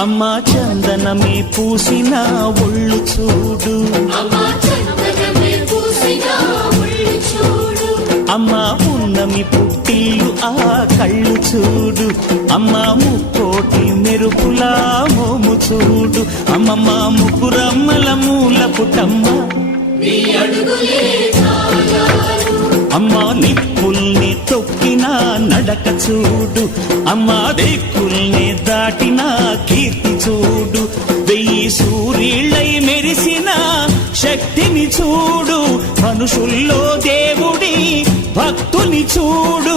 అమ్మా చందనమే పూసిన ఒళ్ళు చూడు, అమ్మా పున్నమి పుట్టిల్లు ఆ కళ్ళు చూడు, అమ్మా ముక్కోటి మెరుపులా మోము చూడు, అమ్మమ్మ ముగ్గురమ్మల మూల పుటమ్మ అమ్మా నిప్పుల్ని తొక్కిన నడక చూడు, అమ్మా దిక్కుల్ని దాటిన కీర్తి చూడు, 1000 సూర్యుళ్ళై మెరిసిన శక్తిని చూడు, మనుషుల్లో దేవుడి భక్తుని చూడు.